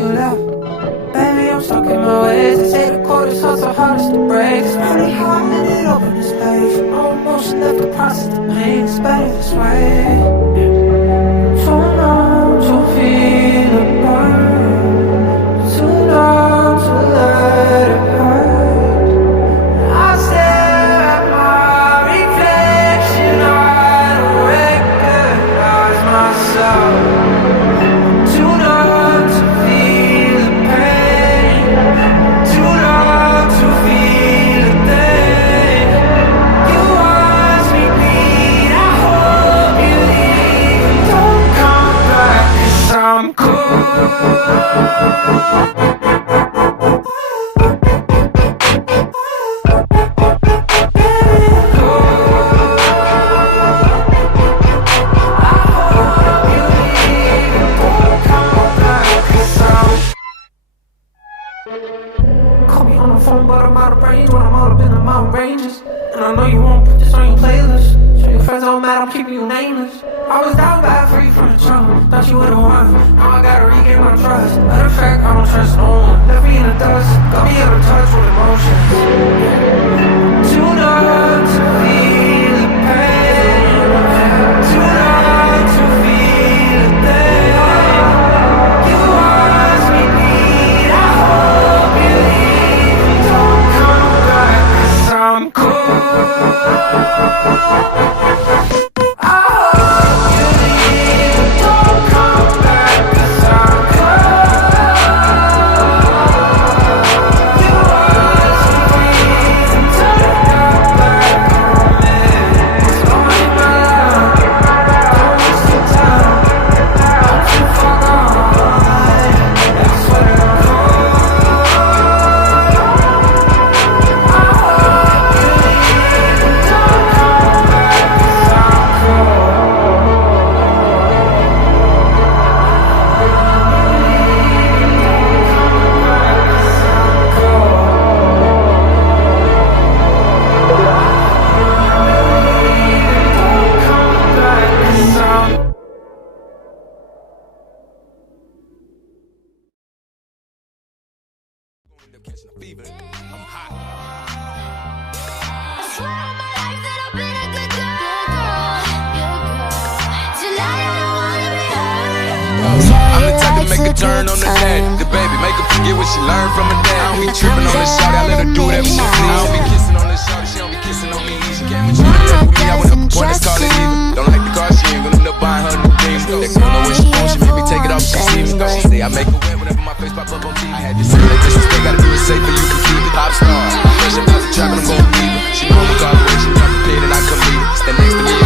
you left. Baby, I'm stuck in my ways. They say the coldest hearts are hardest to break. It's really hard and it open this page. No emotion left to process the pain. It's better this way. Too numb to feel the burn. Too numb to let it hurt. I stare at my reflection. I don't recognize myself. Too numb to feel the pain. Too numb to feel a thing. You watch me bleed. I hope you leave and don't come back, 'cause I'm Call me on the phone, but I'm out of range when I'm all up in the mountain ranges. And I know you won't put this on your playlist. So your friends all mad, I'm keeping you nameless. I was down bad, free from the trouble. Thought you would've won. Now I gotta regain my trust. Matter of fact, I don't trust no one. Left me in the dust. Got me out of touch with emotions. Too numb to feel the pain. Too numb to feel a thing. You watch me bleed. I hope you leave and don't come back, 'cause I'm cold. I hope you leave and don't come back, 'cause I'm cold. You watch me bleed and don't come back on me. It's all in my life. Don't waste your time. Don't you fuck on. I swear to God. I hope you leave and don't come back, 'cause I'm cold. Catching a fever. I'm hot. I swear on my life that I've been a good girl. Tonight I don't wanna be hurt. I'm the type to make a turn on the daddy. The baby, make her forget what she learned from her dad. I don't be tripping on this shawty, I let her do whatever she please. I don't be kissing on this shawty, she don't be kissing on me. She came and tried to live with me, I went up a point, let's call it even. Don't like the car, she ain't gonna end up buying her new dreams. That girl know what she wants, she make me take it off, she see me. She say I make her wet whenever my face pop up on TV. Had to say that disrespect, gotta do it safe for you can keep it. Pop star, fresh up out the trap and I'm gon' leave her. She know me, call her, she drop a pin and I come meet her. Stand next to me